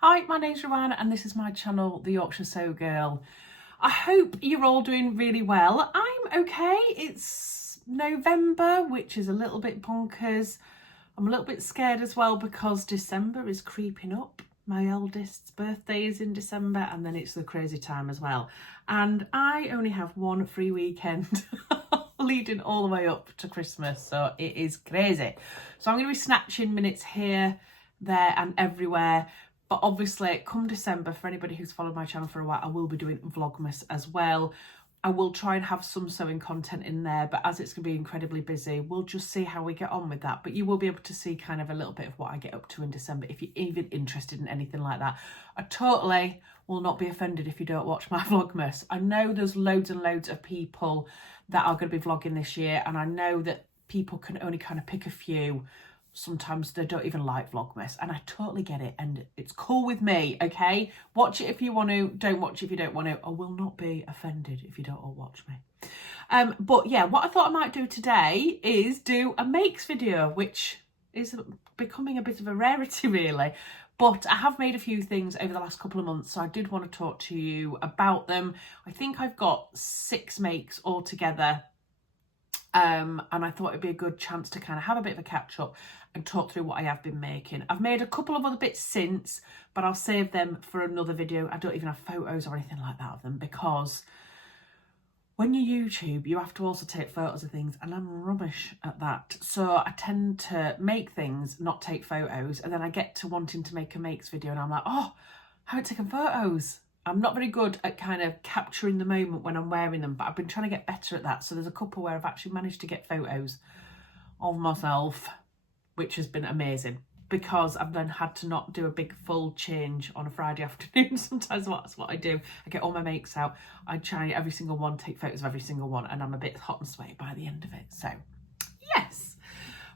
Hi, my name's Ruan and this is my channel, The Yorkshire Sew Girl. I hope you're all doing really well. I'm okay. It's November, which is a little bit bonkers. I'm a little bit scared as well because December is creeping up. My eldest's birthday is in December and then it's the crazy time as well. And I only have one free weekend leading all the way up to Christmas, so it is crazy. So I'm going to be snatching minutes here, there and everywhere. But obviously, come December, for anybody who's followed my channel for a while, I will be doing Vlogmas as well. I will try and have some sewing content in there, but as it's going to be incredibly busy, we'll just see how we get on with that. But you will be able to see kind of a little bit of what I get up to in December if you're even interested in anything like that. I totally will not be offended if you don't watch my Vlogmas. I know there's loads and loads of people that are going to be vlogging this year, and I know that people can only kind of pick a few. Sometimes they don't even like Vlogmas, and I totally get it, and it's cool with me, okay? Watch it if you want to, don't watch it if you don't want to. I will not be offended if you don't all watch me. But yeah, what I thought I might do today is do a makes video, which is becoming a bit of a rarity really. But I have made a few things over the last couple of months, so I did want to talk to you about them. I think I've got 6 makes altogether. And I thought it'd be a good chance to kind of have a bit of a catch up and talk through what I have been making. I've made a couple of other bits since, but I'll save them for another video. I don't even have photos or anything like that of them because when you YouTube, you have to also take photos of things, and I'm rubbish at that. So I tend to make things, not take photos, and then I get to wanting to make a makes video and I'm like, oh, I haven't taken photos. I'm not very good at kind of capturing the moment when I'm wearing them, but I've been trying to get better at that. So there's a couple where I've actually managed to get photos of myself, which has been amazing because I've then had to not do a big full change on a Friday afternoon. Sometimes that's what I do. I get all my makes out. I try every single one, take photos of every single one, and I'm a bit hot and sweaty by the end of it. So yes.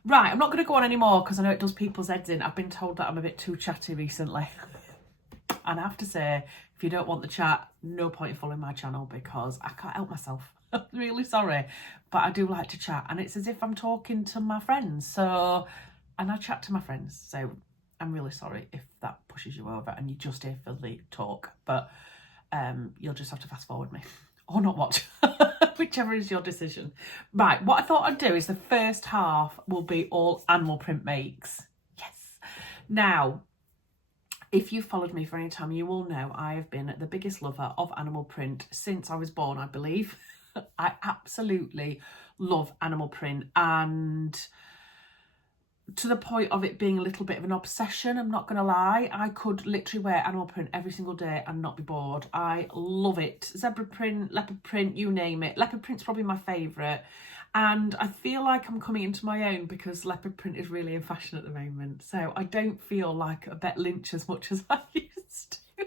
Right, I'm not going to go on anymore because I know it does people's heads in. I've been told that I'm a bit too chatty recently. And I have to say, if you don't want the chat, no point in following my channel because I can't help myself. I'm really sorry, but I do like to chat, and it's as if I'm talking to my friends. So, and I chat to my friends. So I'm really sorry if that pushes you over and you just hear for the talk, but you'll just have to fast forward me or not watch, whichever is your decision. Right, what I thought I'd do is the first half will be all animal print makes. Yes. Now, if you've followed me for any time, you will know I have been the biggest lover of animal print since I was born, I believe. I absolutely love animal print, and to the point of it being a little bit of an obsession, I'm not going to lie. I could literally wear animal print every single day and not be bored. I love it. Zebra print, leopard print, you name it. Leopard print's probably my favourite. And I feel like I'm coming into my own because leopard print is really in fashion at the moment. So I don't feel like a Bet Lynch as much as I used to.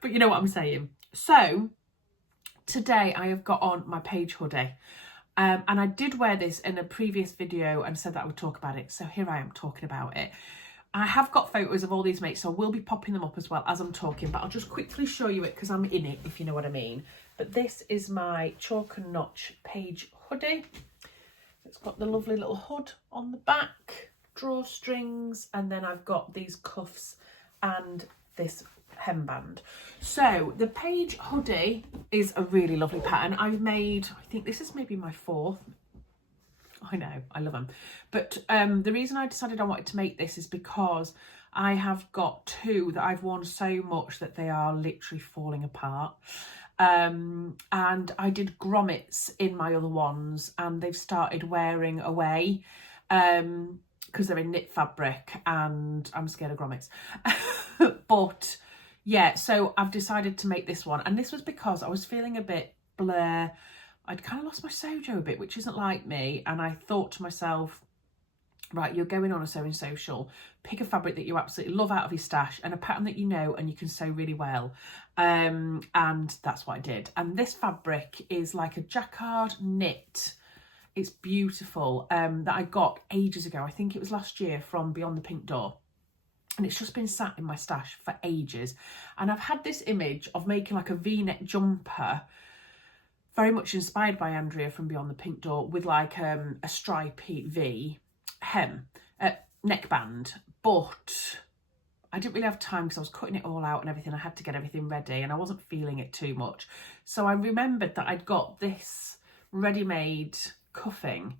But you know what I'm saying. So today I have got on my page hoodie. And I did wear this in a previous video and said that I would talk about it. So here I am talking about it. I have got photos of all these makes, so I will be popping them up as well as I'm talking, but I'll just quickly show you it because I'm in it, if you know what I mean. But this is my chalk and notch page hoodie. It's got the lovely little hood on the back, drawstrings, and then I've got these cuffs and this hemband. So the page hoodie is a really lovely pattern. I've made, I think this is maybe my 4th. I know, I love them. But the reason I decided I wanted to make this is because I have got 2 that I've worn so much that they are literally falling apart. And I did grommets in my other ones and they've started wearing away because they're in knit fabric and I'm scared of grommets. But yeah, so I've decided to make this one, and this was because I was feeling a bit blur. I'd kind of lost my sojo a bit, which isn't like me, and I thought to myself, right, you're going on a sewing social, pick a fabric that you absolutely love out of your stash and a pattern that you know and you can sew really well. And that's what I did. And this fabric is like a jacquard knit. It's beautiful, that I got ages ago. I think it was last year from Beyond the Pink Door. And it's just been sat in my stash for ages. And I've had this image of making like a V-neck jumper, very much inspired by Andrea from Beyond the Pink Door, with like a stripy V neckband, but I didn't really have time because I was cutting it all out and everything. I had to get everything ready and I wasn't feeling it too much. So I remembered that I'd got this ready-made cuffing.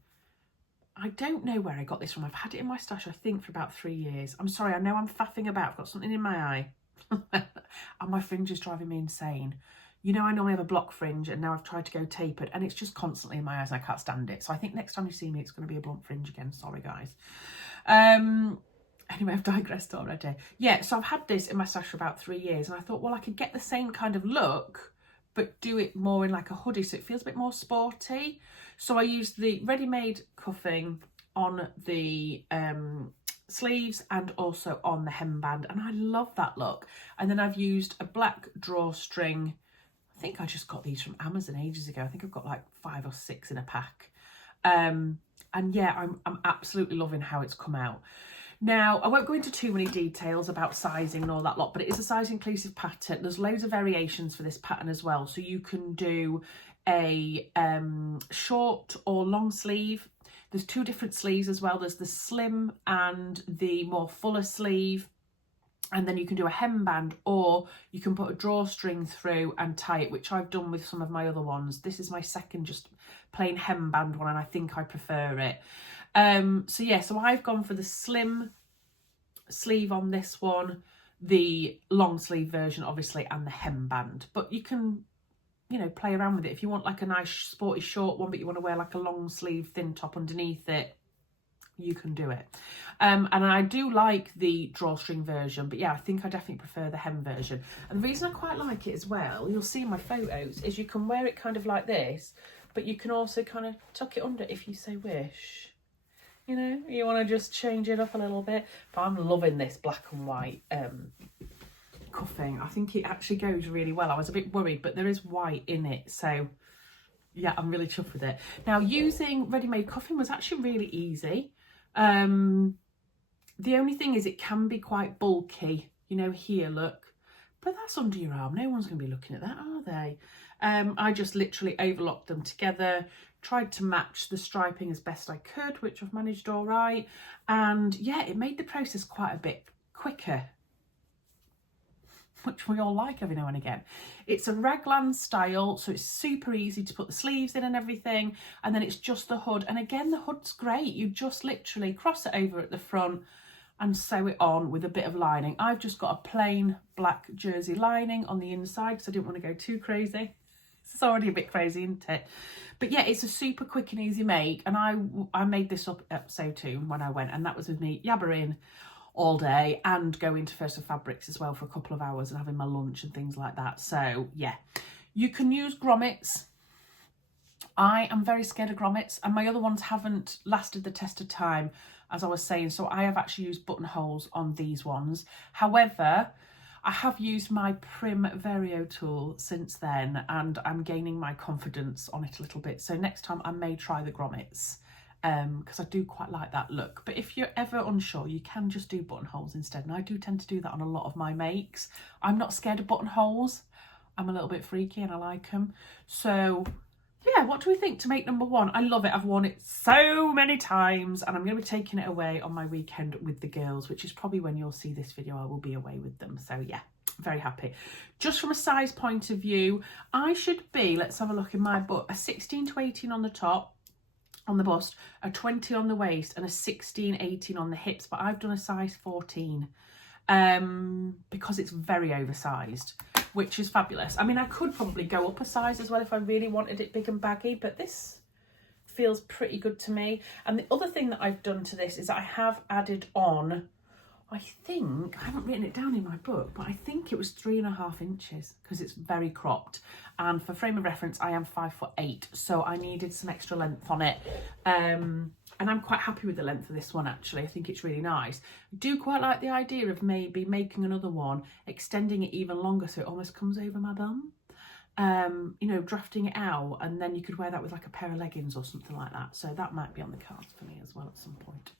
I don't know where I got this from. I've had it in my stash, I think, for about 3 years. I'm sorry, I know I'm faffing about. I've got something in my eye. And my fringe is driving me insane. You know, I normally have a block fringe and now I've tried to go tapered and it's just constantly in my eyes and I can't stand it. So I think next time you see me, it's going to be a blunt fringe again. Sorry, guys. Anyway, I've digressed already. Yeah, so I've had this in my stash for about 3 years and I thought, well, I could get the same kind of look, but do it more in like a hoodie so it feels a bit more sporty. So I used the ready-made cuffing on the sleeves and also on the hemband, and I love that look. And then I've used a black drawstring. I think I just got these from Amazon ages ago. I think I've got like 5 or 6 in a pack. And yeah, I'm absolutely loving how it's come out. Now, I won't go into too many details about sizing and all that lot, but it is a size inclusive pattern. There's loads of variations for this pattern as well. So you can do a short or long sleeve. There's 2 different sleeves as well. There's the slim and the more fuller sleeve. And then you can do a hemband, or you can put a drawstring through and tie it, which I've done with some of my other ones. This is my second just plain hemband one, and I think I prefer it. So yeah, so I've gone for the slim sleeve on this one, the long sleeve version obviously, and the hemband. But you can, you know, play around with it. If you want like a nice sporty short one but you want to wear like a long sleeve thin top underneath it, you can do it. And I do like the drawstring version, but yeah, I think I definitely prefer the hem version. And the reason I quite like it as well, you'll see in my photos, is you can wear it kind of like this, but you can also kind of tuck it under if you so wish. You know, you want to just change it up a little bit. But I'm loving this black and white cuffing. I think it actually goes really well. I was a bit worried, but there is white in it, so yeah, I'm really chuffed with it. Now, using ready-made cuffing was actually really easy. The only thing is it can be quite bulky, you know, here, look, but that's under your arm. No one's going to be looking at that, are they? I just literally overlocked them together, tried to match the striping as best I could, which I've managed all right. And yeah, it made the process quite a bit quicker, which we all like every now and again. It's a raglan style, so it's super easy to put the sleeves in and everything, and then it's just the hood. And again, the hood's great. You just literally cross it over at the front and sew it on with a bit of lining. I've just got a plain black jersey lining on the inside because I didn't want to go too crazy. It's already a bit crazy, isn't it? But yeah, it's a super quick and easy make, and I made this up at So To when I went, and that was with me yabbering all day and going to First of Fabworks as well for a couple of hours and having my lunch and things like that. So yeah, you can use grommets. I am very scared of grommets, and my other ones haven't lasted the test of time, as I was saying, so I have actually used buttonholes on these ones. However, I have used my Prim Vario tool since then, and I'm gaining my confidence on it a little bit. So next time I may try the grommets, because I do quite like that look. But if you're ever unsure, you can just do buttonholes instead, and I do tend to do that on a lot of my makes. I'm not scared of buttonholes. I'm a little bit freaky and I like them. So yeah, what do we think to make number 1? I love it. I've worn it so many times, and I'm going to be taking it away on my weekend with the girls, which is probably when you'll see this video. I will be away with them. So yeah, very happy. Just from a size point of view, I should be, let's have a look in my book, a 16 to 18 on the top, on the bust, a 20 on the waist, and a 16, 18 on the hips, but I've done a size 14 because it's very oversized, which is fabulous. I mean, I could probably go up a size as well if I really wanted it big and baggy, but this feels pretty good to me. And the other thing that I've done to this is I have added on, I think, I haven't written it down in my book, but I think it was 3.5 inches because it's very cropped. And for frame of reference, I am 5'8", so I needed some extra length on it. And I'm quite happy with the length of this one, actually. I think it's really nice. I do quite like the idea of maybe making another one, extending it even longer so it almost comes over my bum. You know, drafting it out, and then you could wear that with like a pair of leggings or something like that. So that might be on the cards for me as well at some point.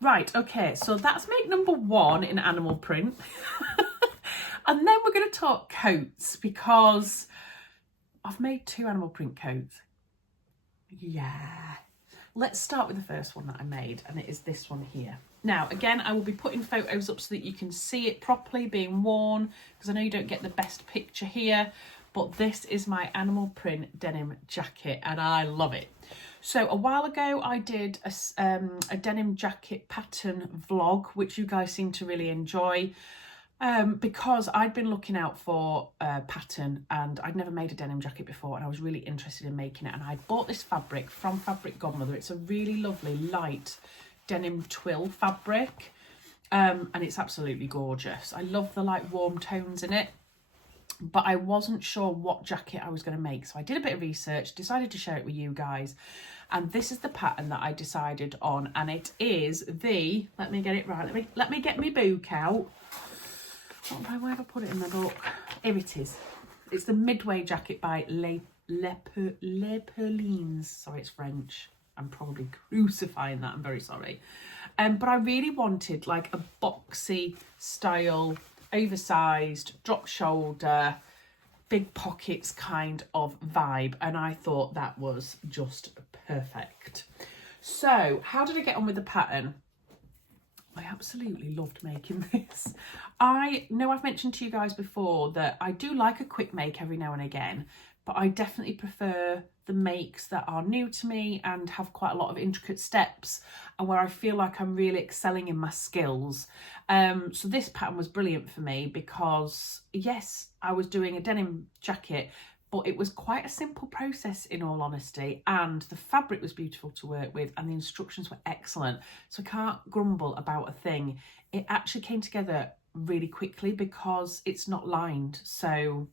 Right, okay, so that's make number 1 in animal print. And then we're going to talk coats, because I've made 2 animal print coats. Yeah. Let's start with the first one that I made, and it is this one here. Now, again, I will be putting photos up so that you can see it properly being worn, because I know you don't get the best picture here, but this is my animal print denim jacket and I love it. So a while ago I did a denim jacket pattern vlog, which you guys seem to really enjoy, because I'd been looking out for a pattern and I'd never made a denim jacket before, and I was really interested in making it. And I bought this fabric from Godmother. It's a really lovely light denim twill fabric, and it's absolutely gorgeous. I love the like warm tones in it, but I wasn't sure what jacket I was going to make, so I did a bit of research, decided to share it with you guys, and this is the pattern that I decided on, and it is the, let me get it right, let me get my book out. Where have I put it in the book? Here it is. It's the Midway jacket by Perlines. Sorry, it's French. I'm probably crucifying that, I'm very sorry. But I really wanted like a boxy style, oversized, drop shoulder, big pockets kind of vibe, and I thought that was just perfect. So how did I get on with the pattern? I absolutely loved making this. I know I've mentioned to you guys before that I do like a quick make every now and again, but I definitely prefer the makes that are new to me and have quite a lot of intricate steps, and where I feel like I'm really excelling in my skills. So this pattern was brilliant for me because, yes, I was doing a denim jacket, but it was quite a simple process in all honesty, and the fabric was beautiful to work with and the instructions were excellent. So I can't grumble about a thing. It actually came together really quickly because it's not lined, so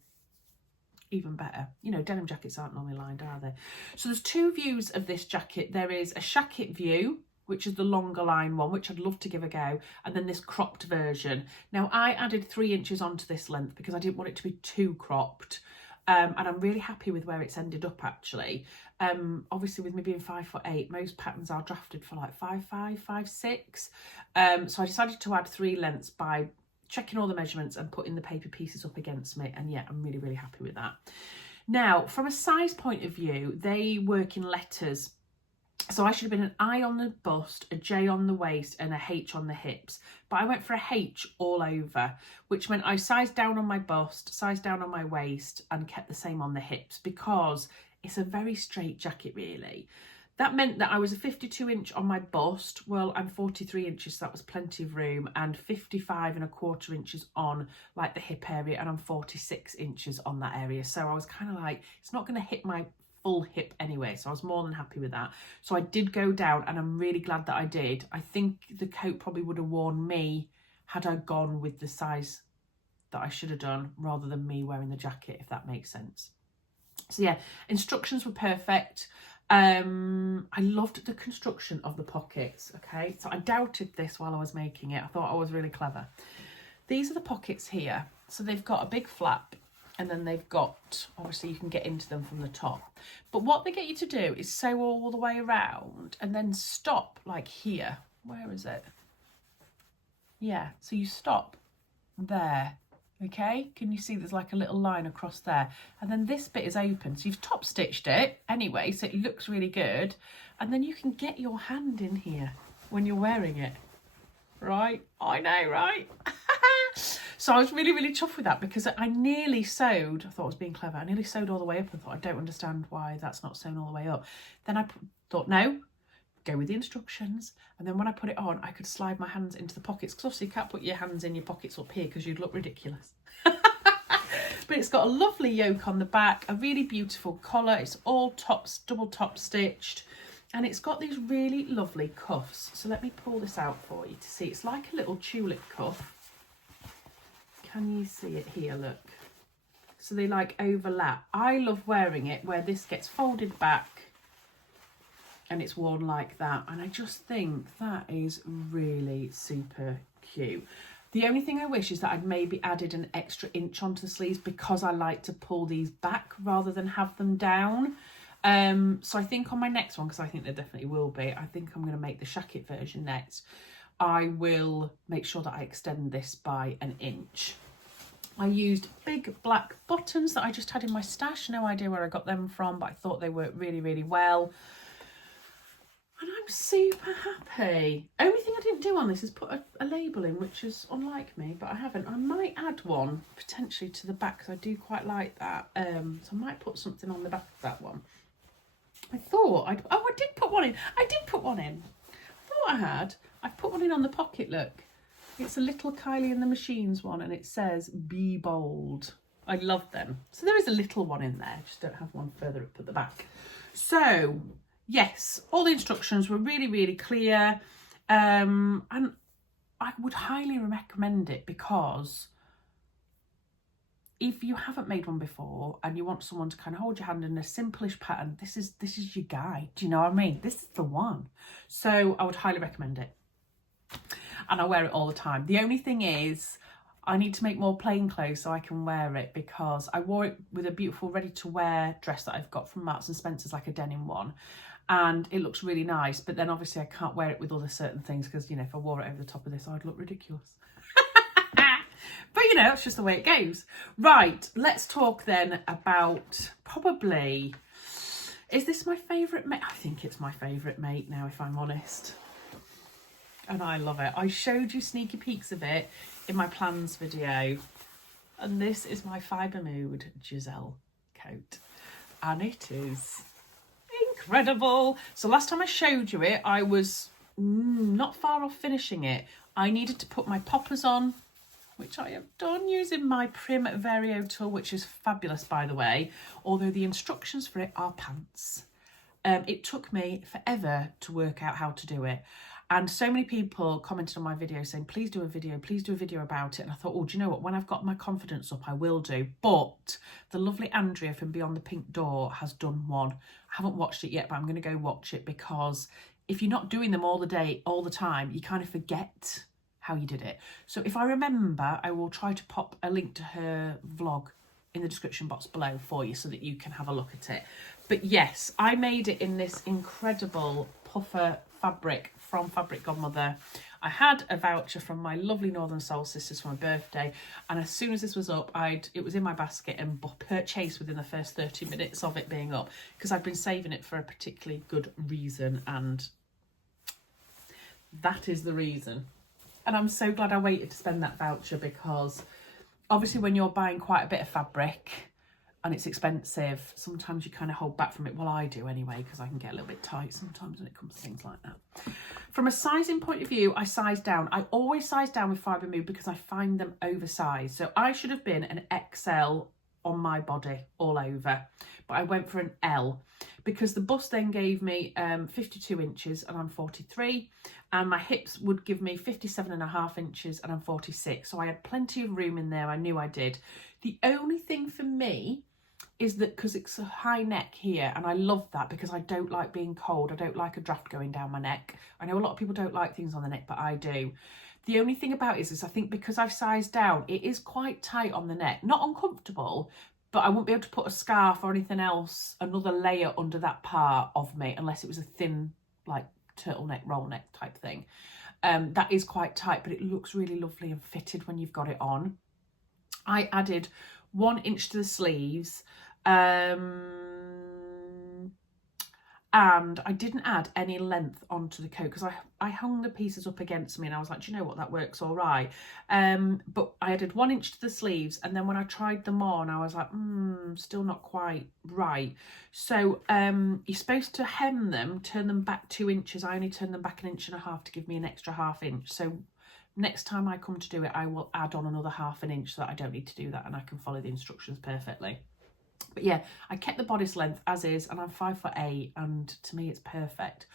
even better. You know, denim jackets aren't normally lined, are they? So there's two views of this jacket. There is a shacket view, which is the longer line one, which I'd love to give a go, and then this cropped version. Now I added 3 inches onto this length because I didn't want it to be too cropped, and I'm really happy with where it's ended up actually. Obviously with me being 5'8", most patterns are drafted for like 5'5", 5'6", so I decided to add 3 lengths by checking all the measurements and putting the paper pieces up against me, and yeah, I'm really happy with that. Now from a size point of view, they work in letters, so I should have been an I on the bust, a J on the waist and a H on the hips, but I went for a H all over, which meant I sized down on my bust, sized down on my waist and kept the same on the hips because it's a very straight jacket really. That meant that I was a 52 inch on my bust. Well, I'm 43 inches, so that was plenty of room, and 55¼ inches on like the hip area, and I'm 46 inches on that area. So I was kind of like, it's not going to hit my full hip anyway, so I was more than happy with that. So I did go down, and I'm really glad that I did. I think the coat probably would have worn me had I gone with the size that I should have done rather than me wearing the jacket, if that makes sense. So yeah, instructions were perfect. I loved the construction of the pockets. Okay, so I doubted this while I was making it. I thought I was really clever. These are the pockets here. So they've got a big flap, and then they've got, obviously you can get into them from the top, but what they get you to do is sew all the way around and then stop like here. Where is it? Yeah, so you stop there. Okay, can you see there's like a little line across there, and then this bit is open, so you've top stitched it anyway, so it looks really good, and then you can get your hand in here when you're wearing it, right? I know, right? So I was really chuffed with that because I nearly sewed, I thought I was being clever, I nearly sewed all the way up and thought, I don't understand why that's not sewn all the way up. Then I thought, no, go with the instructions, and then when I put it on I could slide my hands into the pockets, because obviously you can't put your hands in your pockets up here because you'd look ridiculous. But it's got a lovely yoke on the back, a really beautiful collar, it's all tops, double top stitched, and it's got these really lovely cuffs. So let me pull this out for you to see. It's like a little tulip cuff. Can you see it here? Look, so they like overlap. I love wearing it where this gets folded back and it's worn like that, and I just think that is really super cute. The only thing I wish is that I'd maybe added an extra inch onto the sleeves, because I like to pull these back rather than have them down. So I think on my next one, because I think there definitely will be, I think I'm going to make the shacket version next, I will make sure that I extend this by an inch. I used big black buttons that I just had in my stash, no idea where I got them from, but I thought they worked really well. And I'm super happy. Only thing I didn't do on this is put a label in, which is unlike me, but I haven't. I might add one potentially to the back because I do quite like that. So I might put something on the back of that one. I thought I did put one in. I did put one in. I thought I had. I've put one in on the pocket, look. It's a little Kylie and the Machines one and it says Be Bold. I love them. So there is a little one in there. I just don't have one further up at the back. So yes, all the instructions were really, really clear. And I would highly recommend it because if you haven't made one before and you want someone to kind of hold your hand in a simplish pattern, this is your guide. Do you know what I mean? This is the one. So I would highly recommend it. And I wear it all the time. The only thing is I need to make more plain clothes so I can wear it because I wore it with a beautiful ready to wear dress that I've got from Marks and Spencer's, like a denim one. And it looks really nice, but then obviously I can't wear it with other certain things because, you know, if I wore it over the top of this, I'd look ridiculous. But, you know, that's just the way it goes. Right, let's talk then about probably, is this my favourite mate? I think it's my favourite mate now, if I'm honest. And I love it. I showed you sneaky peeks of it in my plans video. And this is my Fibre Mood Gizelle coat. And it is incredible. So last time I showed you it, I was not far off finishing it. I needed to put my poppers on, which I have done using my Prim Vario tool, which is fabulous, by the way, although the instructions for it are pants. It took me forever to work out how to do it. And so many people commented on my video saying, please do a video about it. And I thought, oh, do you know what? When I've got my confidence up, I will do. But the lovely Andrea from Beyond the Pink Door has done one. I haven't watched it yet, but I'm going to go watch it because if you're not doing them all the time, you kind of forget how you did it. So if I remember, I will try to pop a link to her vlog in the description box below for you so that you can have a look at it. But yes, I made it in this incredible puffer fabric from Fabric Godmother. I had a voucher from my lovely Northern Soul sisters for my birthday, and as soon as this was up, it was in my basket and purchased within the first 30 minutes of it being up because I'd been saving it for a particularly good reason, and that is the reason. And I'm so glad I waited to spend that voucher because obviously when you're buying quite a bit of fabric and it's expensive, sometimes you kind of hold back from it. Well, I do anyway, because I can get a little bit tight sometimes when it comes to things like that. From a sizing point of view, I size down. I always size down with Fibre Mood because I find them oversized. So I should have been an XL on my body all over, but I went for an L because the bust then gave me 52 inches and I'm 43, and my hips would give me 57.5 inches and I'm 46. So I had plenty of room in there. I knew I did. The only thing for me is that because it's a high neck here, and I love that because I don't like being cold. I don't like a draft going down my neck. I know a lot of people don't like things on the neck, but I do. The only thing about it is I think because I've sized down, it is quite tight on the neck. Not uncomfortable, but I wouldn't be able to put a scarf or anything else, another layer under that part of me, unless it was a thin, like, turtleneck, roll neck type thing. That is quite tight, but it looks really lovely and fitted when you've got it on. I added 1 inch to the sleeves, and I didn't add any length onto the coat because I hung the pieces up against me and I was like, do you know what, that works all right. But I added 1 inch to the sleeves, and then when I tried them on, I was like, still not quite right. So you're supposed to hem them, turn them back 2 inches. I only turned them back 1.5 inches to give me an extra ½ inch. So next time I come to do it, I will add on another ½ inch so that I don't need to do that and I can follow the instructions perfectly. But yeah, I kept the bodice length as is, and I'm 5'8", and to me it's perfect.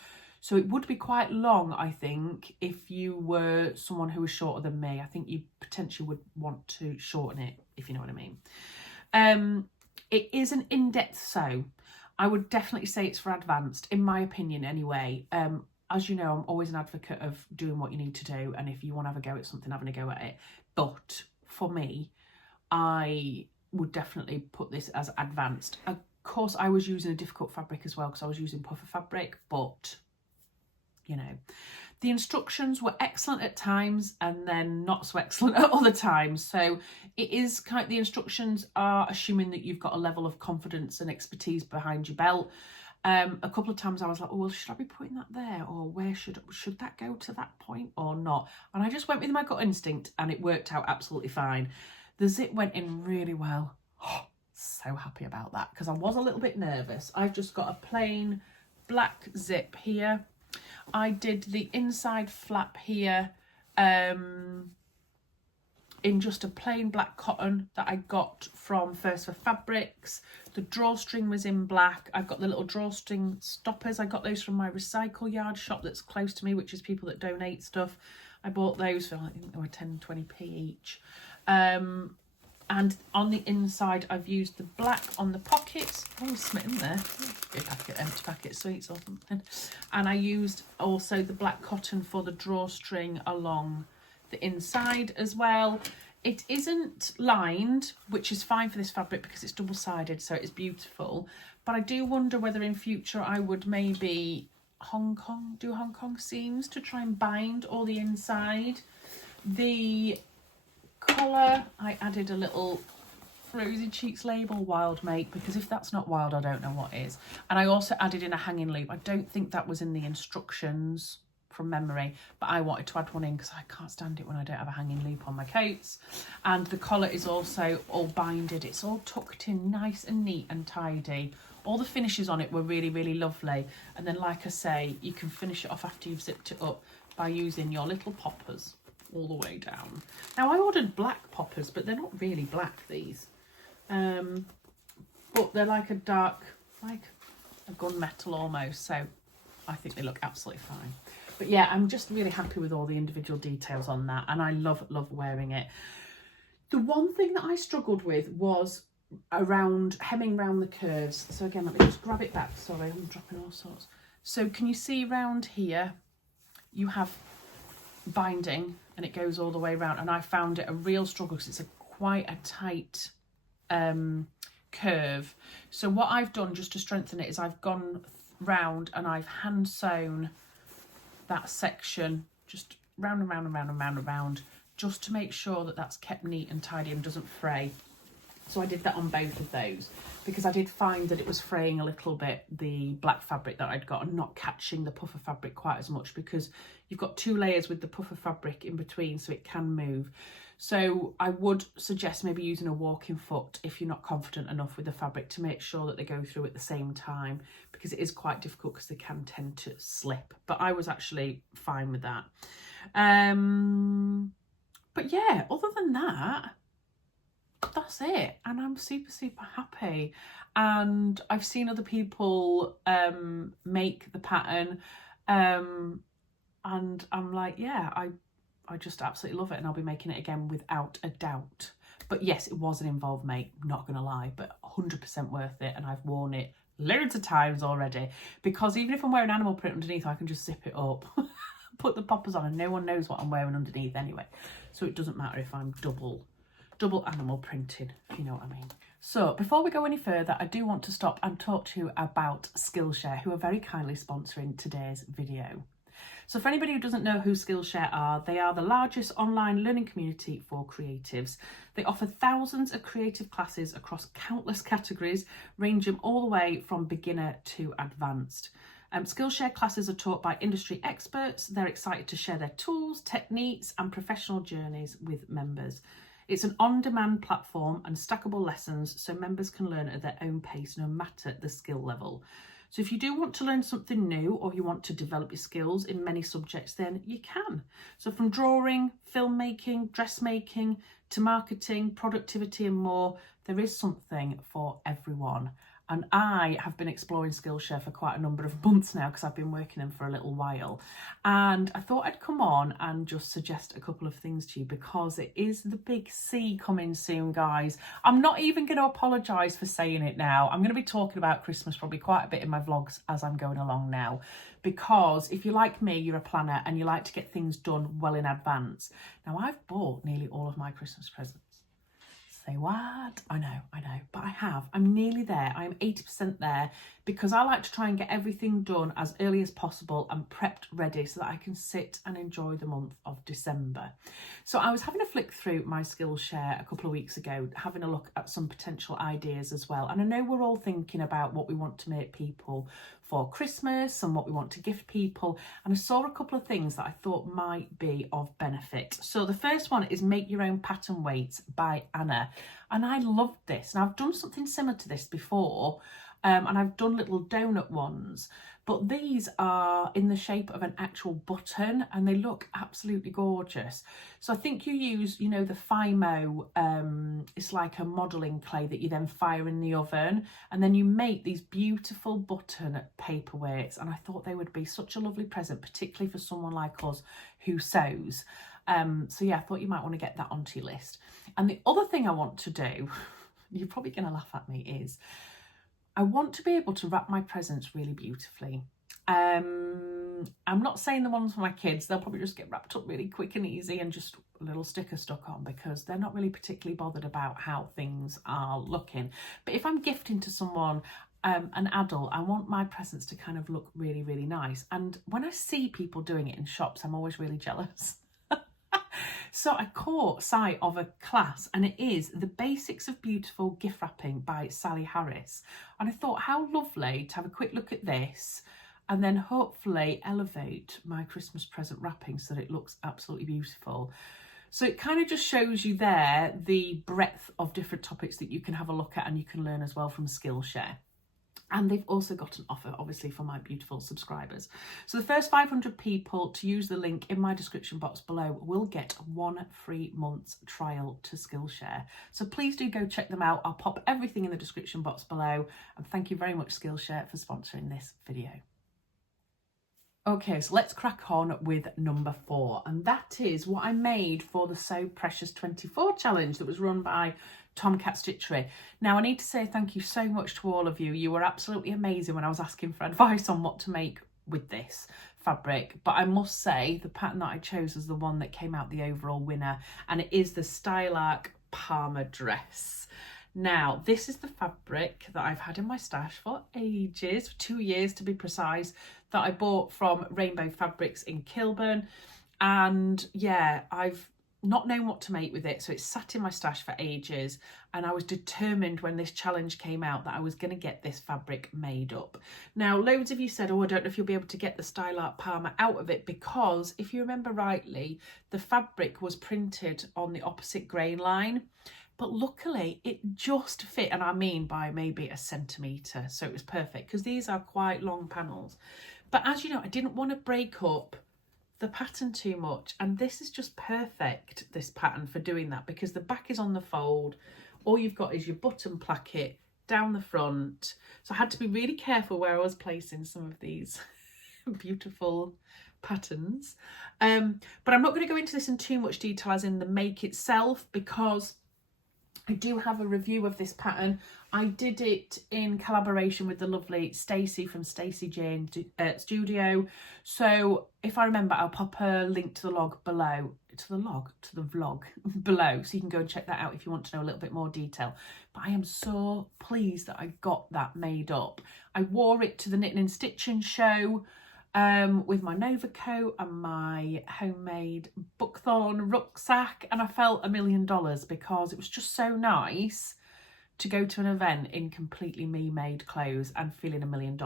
So it would be quite long, I think, if you were someone who was shorter than me. I think you potentially would want to shorten it, if you know what I mean. It is an in-depth sew. I would definitely say it's for advanced, in my opinion anyway. As you know, I'm always an advocate of doing what you need to do, and if you want to have a go at something, having a go at it. But for me, I would definitely put this as advanced. Of course, I was using a difficult fabric as well because I was using puffer fabric, but you know, the instructions were excellent at times and then not so excellent at other times. So it is kind of, the instructions are assuming that you've got a level of confidence and expertise behind your belt. A couple of times I was like, oh, well, should I be putting that there, or where should that go to that point or not? And I just went with my gut instinct, and it worked out absolutely fine. The zip went in really well. Oh, so happy about that, because I was a little bit nervous. I've just got a plain black zip here. I did the inside flap here in just a plain black cotton that I got from First for Fabrics. The drawstring was in black. I've got the little drawstring stoppers. I got those from my recycle yard shop that's close to me, which is people that donate stuff. I bought those for, I think they were 10, 20p each. And on the inside, I've used the black on the pockets. Oh, smitten there. Big packet, empty packet sweets or something. And I used also the black cotton for the drawstring along the inside as well. It isn't lined, which is fine for this fabric because it's double-sided, so it's beautiful. But I do wonder whether in future I would maybe do Hong Kong seams to try and bind all the inside. The colour, I added a little Rosy Cheeks label, Wyld make, because if that's not Wyld, I don't know what is. And I also added in a hanging loop. I don't think that was in the instructions from memory, but I wanted to add one in because I can't stand it when I don't have a hanging loop on my coats. And the collar is also all binded. It's all tucked in nice and neat and tidy. All the finishes on it were really, really lovely. And then, like I say, you can finish it off after you've zipped it up by using your little poppers all the way down. Now, I ordered black poppers, but they're not really black, these. But they're like a dark, like a gunmetal almost, so I think they look absolutely fine. But yeah, I'm just really happy with all the individual details on that, and I love wearing it. The one thing that I struggled with was around hemming round the curves. So again, let me just grab it back. Sorry, I'm dropping all sorts. So can you see around here, you have binding and it goes all the way around, and I found it a real struggle because it's quite a tight curve. So what I've done just to strengthen it is I've gone round and I've hand sewn that section just round and round and round and round and round, just to make sure that that's kept neat and tidy and doesn't fray. So I did that on both of those because I did find that it was fraying a little bit, the black fabric that I'd got, and not catching the puffer fabric quite as much because you've got 2 layers with the puffer fabric in between, so it can move. So I would suggest maybe using a walking foot if you're not confident enough with the fabric, to make sure that they go through at the same time, because it is quite difficult because they can tend to slip. But I was actually fine with that. But yeah, other than that, that's it, and I'm super happy. And I've seen other people make the pattern, and I'm like, yeah, I just absolutely love it, and I'll be making it again without a doubt. But yes, it was an involved make, not gonna lie, but 100% worth it, and I've worn it loads of times already, because even if I'm wearing animal print underneath, I can just zip it up, put the poppers on, and no one knows what I'm wearing underneath anyway, so it doesn't matter if I'm double animal printing, if you know what I mean. So before we go any further, I do want to stop and talk to you about Skillshare, who are very kindly sponsoring today's video. So for anybody who doesn't know who Skillshare are, they are the largest online learning community for creatives. They offer thousands of creative classes across countless categories, ranging all the way from beginner to advanced. Skillshare classes are taught by industry experts. They're excited to share their tools, techniques and professional journeys with members. It's an on-demand platform and stackable lessons, so members can learn at their own pace no matter the skill level. So if you do want to learn something new, or you want to develop your skills in many subjects, then you can. So from drawing, filmmaking, dressmaking, to marketing, productivity and more, there is something for everyone. And I have been exploring Skillshare for quite a number of months now, because I've been working them for a little while. And I thought I'd come on and just suggest a couple of things to you, because it is the big C coming soon, guys. I'm not even going to apologise for saying it now. I'm going to be talking about Christmas probably quite a bit in my vlogs as I'm going along now, because if you're like me, you're a planner and you like to get things done well in advance. Now, I've bought nearly all of my Christmas presents. Say what? I know, but I have. I'm nearly there. I'm 80% there because I like to try and get everything done as early as possible and prepped ready so that I can sit and enjoy the month of December. So I was having a flick through my Skillshare a couple of weeks ago, having a look at some potential ideas as well. And I know we're all thinking about what we want to make people for Christmas and what we want to gift people. And I saw a couple of things that I thought might be of benefit. So the first one is Make Your Own Pattern Weights by Anna. And I loved this. And I've done something similar to this before. And I've done little donut ones, but these are in the shape of an actual button and they look absolutely gorgeous. So I think you use, you know, the Fimo, it's like a modelling clay that you then fire in the oven, and then you make these beautiful button paperweights. And I thought they would be such a lovely present, particularly for someone like us who sews. So yeah, I thought you might want to get that onto your list. And the other thing I want to do, you're probably going to laugh at me, is I want to be able to wrap my presents really beautifully. I'm not saying the ones for my kids, they'll probably just get wrapped up really quick and easy and just a little sticker stuck on because they're not really particularly bothered about how things are looking. But if I'm gifting to someone, an adult, I want my presents to kind of look really, really nice. And when I see people doing it in shops, I'm always really jealous. So I caught sight of a class, and it is The Basics of Beautiful Gift Wrapping by Sally Harris. And I thought, how lovely to have a quick look at this and then hopefully elevate my Christmas present wrapping so that it looks absolutely beautiful. So it kind of just shows you there the breadth of different topics that you can have a look at and you can learn as well from Skillshare. And they've also got an offer, obviously, for my beautiful subscribers. So the first 500 people to use the link in my description box below will get 1 free month's trial to Skillshare. So please do go check them out. I'll pop everything in the description box below. And thank you very much, Skillshare, for sponsoring this video. Okay, so let's crack on with number 4. And that is what I made for the So Precious 24 challenge that was run by Tomcat Stitchery. Now I need to say thank you so much to all of you. You were absolutely amazing when I was asking for advice on what to make with this fabric, but I must say the pattern that I chose is the one that came out the overall winner, and it is the Stylark Parma dress. Now this is the fabric that I've had in my stash for ages, for 2 years to be precise, that I bought from Rainbow Fabrics in Kilburn. And yeah, I've not known what to make with it, so it sat in my stash for ages, and I was determined when this challenge came out that I was going to get this fabric made up. Now loads of you said, oh, I don't know if you'll be able to get the Stylark Parma out of it, because if you remember rightly, the fabric was printed on the opposite grain line, but luckily it just fit, and I mean by maybe a centimetre, so it was perfect because these are quite long panels. But as you know, I didn't want to break up the pattern too much, and this is just perfect, this pattern, for doing that, because the back is on the fold. All you've got is your button placket down the front, so I had to be really careful where I was placing some of these beautiful patterns. But I'm not going to go into this in too much detail as in the make itself, because I do have a review of this pattern. I did it in collaboration with the lovely Stacey from Stacey Jane Studio. So if I remember, I'll pop a link to the log below, to the vlog below, so you can go and check that out if you want to know a little bit more detail. But I am so pleased that I got that made up. I wore it to the Knitting and Stitching show with my Nova coat and my homemade buckthorn rucksack, and I felt $1 million because it was just so nice to go to an event in completely me-made clothes and feeling $1 million.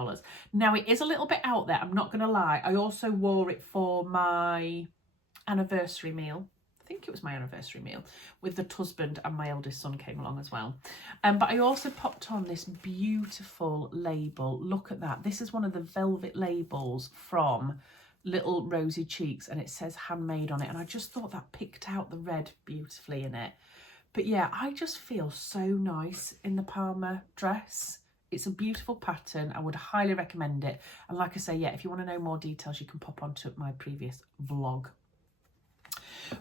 Now it is a little bit out there, I'm not going to lie. I also wore it for my anniversary meal. I think it was my anniversary meal with the husband, and my eldest son came along as well. But I also popped on this beautiful label. Look at that. This is one of the velvet labels from Little Rosy Cheeks, and it says handmade on it. And I just thought that picked out the red beautifully in it. But yeah, I just feel so nice in the Parma dress. It's a beautiful pattern. I would highly recommend it. And like I say, yeah, if you want to know more details, you can pop onto my previous vlog.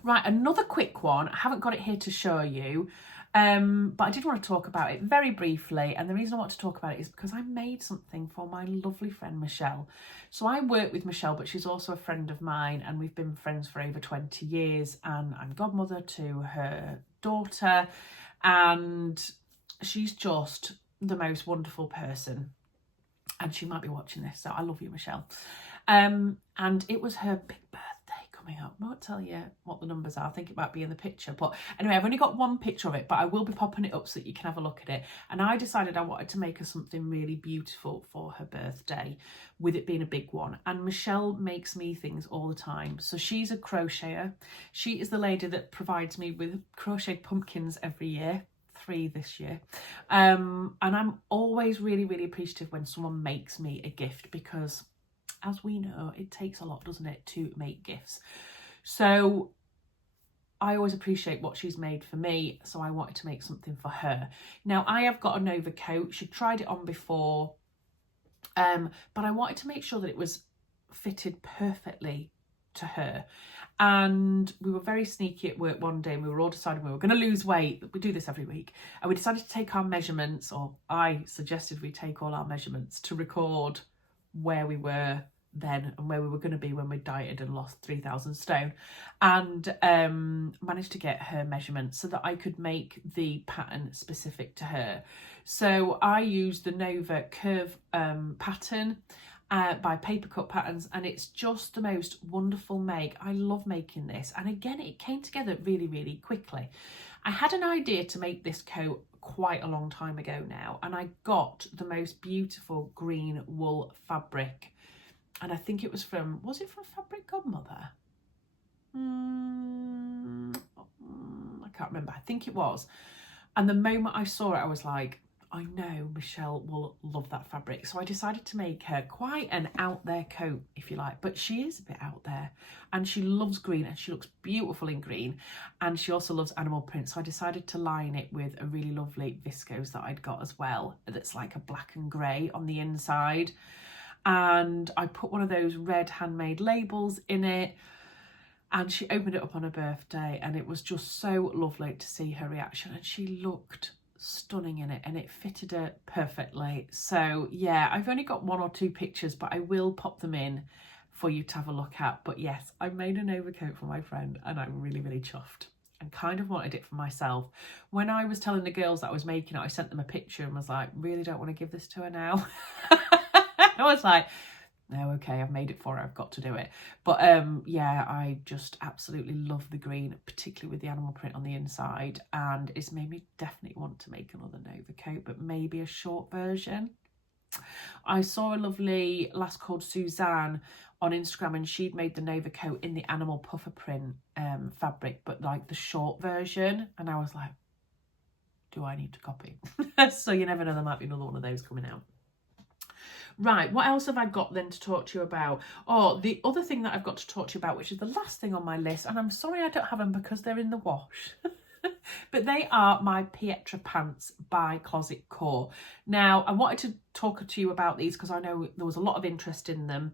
Right, another quick one. I haven't got it here to show you, but I did want to talk about it very briefly. And the reason I want to talk about it is because I made something for my lovely friend Michelle. So I work with Michelle, but she's also a friend of mine, and we've been friends for over 20 years, and I'm godmother to her daughter. and she's just the most wonderful person, and she might be watching this, so I love you, Michelle. And it was her big birthday coming up. I won't tell you what the numbers are. I think it might be in the picture, but anyway, I've only got one picture of it, but I will be popping it up so that you can have a look at it. And I decided I wanted to make her something really beautiful for her birthday, with it being a big one. And Michelle makes me things all the time. So she's a crocheter. She is the lady that provides me with crocheted pumpkins every year. 3 this year, and I'm always really, really appreciative when someone makes me a gift, because as we know, it takes a lot, doesn't it, to make gifts. So I always appreciate what she's made for me, so I wanted to make something for her. Now, I have got a Nova coat. She tried it on before, but I wanted to make sure that it was fitted perfectly to her. And we were very sneaky at work one day, and we were all deciding we were going to lose weight. We do this every week. And we decided to take our measurements, or I suggested we take all our measurements to record where we were then and where we were going to be when we dieted and lost 3,000 stone. And managed to get her measurements so that I could make the pattern specific to her. So I used the Nova curve pattern by Papercut Patterns, and it's just the most wonderful make. I love making this, and again, it came together really, really quickly. I had an idea to make this coat quite a long time ago now, and I got the most beautiful green wool fabric, and I think it was from, was it from Fabric Godmother? I can't remember. I think it was. And the moment I saw it, I was like, I know Michelle will love that fabric. So I decided to make her quite an out there coat, if you like, but she is a bit out there, and she loves green, and she looks beautiful in green, and she also loves animal print. So I decided to line it with a really lovely viscose that I'd got as well, that's like a black and grey on the inside. And I put one of those red handmade labels in it, and she opened it up on her birthday, and it was just so lovely to see her reaction, and she looked stunning in it, and it fitted her perfectly. So yeah, I've only got 1 or 2 pictures, but I will pop them in for you to have a look at. But yes, I made an overcoat for my friend, and I'm really, really chuffed, and kind of wanted it for myself. When I was telling the girls that I was making it, I sent them a picture and was like, really don't want to give this to her now. I was like, no, okay, I've made it for her, I've got to do it. But yeah, I just absolutely love the green, particularly with the animal print on the inside, and it's made me definitely want to make another Nova coat, but maybe a short version. I saw a lovely lass called Suzanne on Instagram, and she'd made the Nova coat in the animal puffer print fabric, but like the short version, and I was like, do I need to copy? So you never know, there might be another one of those coming out. Right, what else have I got then to talk to you about? Oh, the other thing that I've got to talk to you about, which is the last thing on my list, and I'm sorry I don't have them because they're in the wash, but they are my Pietra pants by Closet Core. Now, I wanted to talk to you about these because I know there was a lot of interest in them.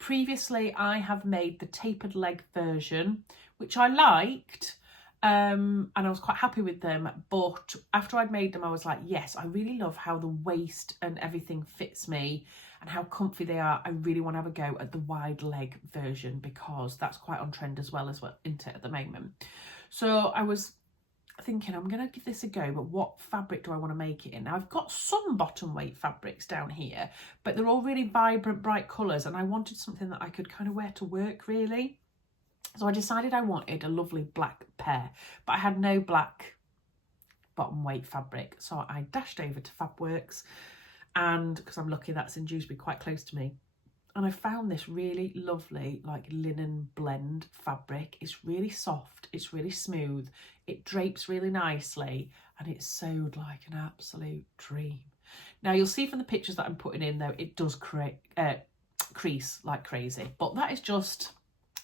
Previously, I have made the tapered leg version, which I liked, and I was quite happy with them, but after I'd made them, I was like, yes, I really love how the waist and everything fits me and how comfy they are. I really want to have a go at the wide leg version because that's quite on trend as well, isn't it, at the moment? So I was thinking, I'm going to give this a go, but what fabric do I want to make it in? Now, I've got some bottom weight fabrics down here, but they're all really vibrant, bright colours, and I wanted something that I could kind of wear to work, really. So I decided I wanted a lovely black pair, but I had no black bottom weight fabric. So I dashed over to Fabworks, and because I'm lucky that's in Dewsbury, quite close to me. And I found this really lovely like linen blend fabric. It's really soft, it's really smooth, it drapes really nicely, and it's sewed like an absolute dream. Now you'll see from the pictures that I'm putting in though, it does crease like crazy, but that is just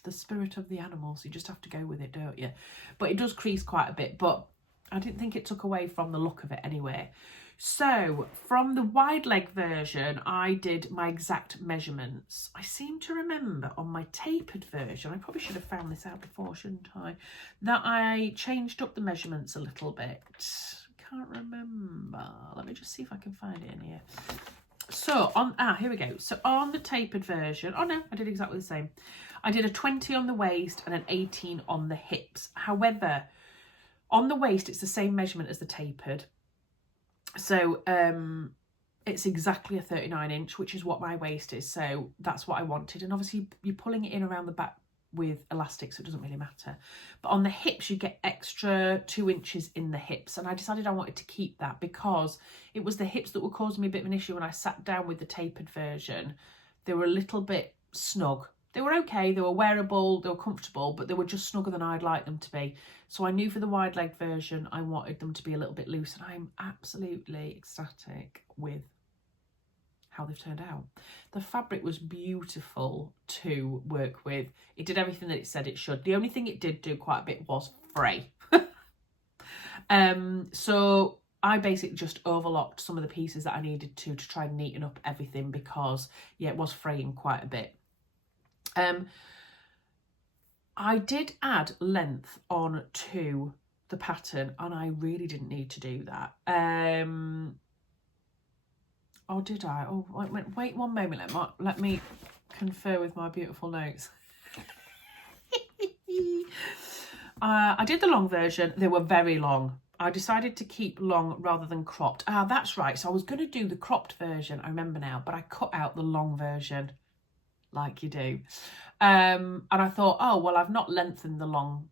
the spirit of the animals. You just have to go with it, don't you? But it does crease quite a bit, but I didn't think it took away from the look of it anyway. So from the wide leg version, I did my exact measurements. I seem to remember on my tapered version, I probably should have found this out before, shouldn't I, that I changed up the measurements a little bit. Can't remember. Let me just see if I can find it in here. So on, here we go. So on the tapered version, oh no, I did exactly the same. I did a 20 on the waist and an 18 on the hips. However, On the waist, it's the same measurement as the tapered. So it's exactly a 39 inch, which is what my waist is. So that's what I wanted. And obviously you're pulling it in around the back with elastic, so it doesn't really matter. But on the hips, you get extra 2 inches in the hips. And I decided I wanted to keep that because it was the hips that were causing me a bit of an issue when I sat down with the tapered version. They were a little bit snug. They were okay, they were wearable, they were comfortable, but they were just snugger than I'd like them to be. So I knew for the wide leg version, I wanted them to be a little bit loose, and I'm absolutely ecstatic with how they've turned out. The fabric was beautiful to work with. It did everything that it said it should. The only thing it did do quite a bit was fray. So I basically just overlocked some of the pieces that I needed to try and neaten up everything because, yeah, it was fraying quite a bit. I did add length on to the pattern, and I really didn't need to do that. Oh, did I? Oh, wait 1 moment. Let me confer with my beautiful notes. I did the long version. They were very long. I decided to keep long rather than cropped. Ah, that's right. So I was going to do the cropped version, I remember now, but I cut out the long version, like you do. And I thought, oh, well, I've not lengthened the long,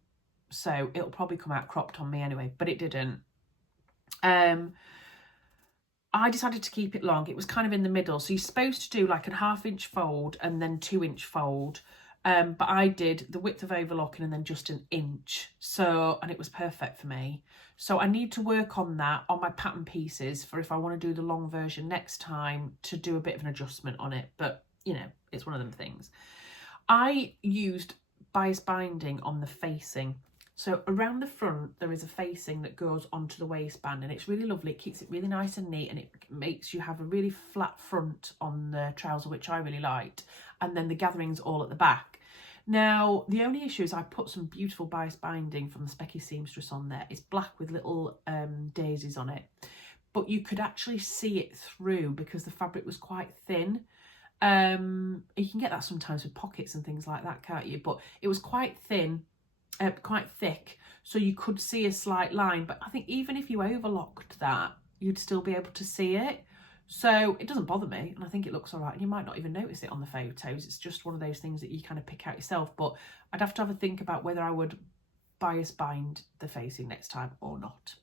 so it'll probably come out cropped on me anyway, but it didn't. I decided to keep it long. It was kind of in the middle. So you're supposed to do like a 1/2 inch fold and then 2 inch fold. But I did the width of overlocking and then just 1 inch. So, and it was perfect for me. So I need to work on that on my pattern pieces for if I want to do the long version next time to do a bit of an adjustment on it. But, you know, it's one of them things. I used bias binding on the facing. So around the front, there is a facing that goes onto the waistband, and it's really lovely. It keeps it really nice and neat, and it makes you have a really flat front on the trouser, which I really liked. And then the gathering's all at the back. Now, the only issue is I put some beautiful bias binding from the Specky Seamstress on there. It's black with little daisies on it, but you could actually see it through because the fabric was quite thin. You can get that sometimes with pockets and things like that, can't you? But it was quite thin. Quite thick, so you could see a slight line, but I think even if you overlocked that, you'd still be able to see it. So it doesn't bother me, and I think it looks all right, and you might not even notice it on the photos. It's just one of those things that you kind of pick out yourself, but I'd have to have a think about whether I would bias bind the facing next time or not.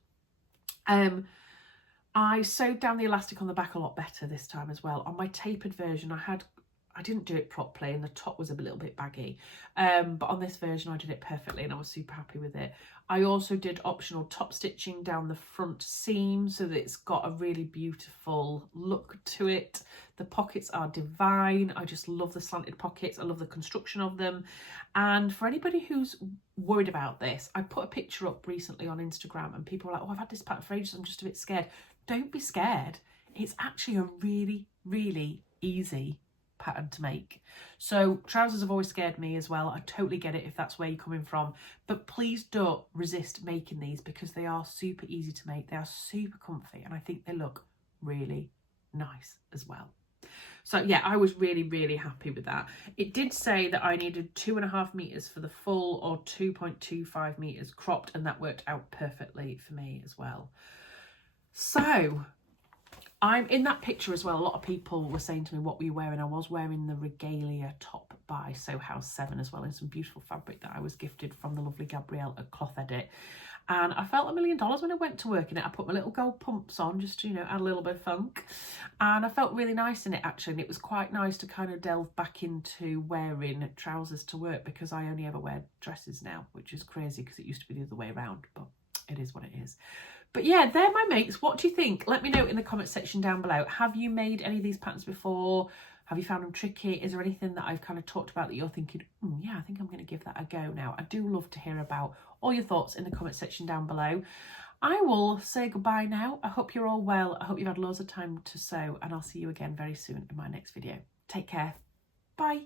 I sewed down the elastic on the back a lot better this time as well. On my tapered version, I didn't do it properly, and the top was a little bit baggy. But on this version, I did it perfectly, and I was super happy with it. I also did optional top stitching down the front seam so that it's got a really beautiful look to it. The pockets are divine. I just love the slanted pockets. I love the construction of them. And for anybody who's worried about this, I put a picture up recently on Instagram, and people were like, oh, I've had this pattern for ages, I'm just a bit scared. Don't be scared. It's actually a really, really easy pattern to make. So trousers have always scared me as well. I totally get it if that's where you're coming from, but please don't resist making these because they are super easy to make. They are super comfy, and I think they look really nice as well. So yeah, I was really, really happy with that. It did say that I needed 2.5 meters for the full or 2.25 meters cropped, and that worked out perfectly for me as well. So I'm in that picture as well. A lot of people were saying to me, what were you wearing? I was wearing the Regalia top by Sew House 7 as well, in some beautiful fabric that I was gifted from the lovely Gabrielle at Cloth Edit. And I felt $1 million when I went to work in it. I put my little gold pumps on just to, you know, add a little bit of funk. And I felt really nice in it, actually. And it was quite nice to kind of delve back into wearing trousers to work, because I only ever wear dresses now, which is crazy because it used to be the other way around, but it is what it is. But yeah, they're my mates. What do you think? Let me know in the comment section down below. Have you made any of these patterns before? Have you found them tricky? Is there anything that I've kind of talked about that you're thinking, yeah, I think I'm going to give that a go now? I do love to hear about all your thoughts in the comment section down below. I will say goodbye now. I hope you're all well. I hope you've had loads of time to sew, and I'll see you again very soon in my next video. Take care. Bye.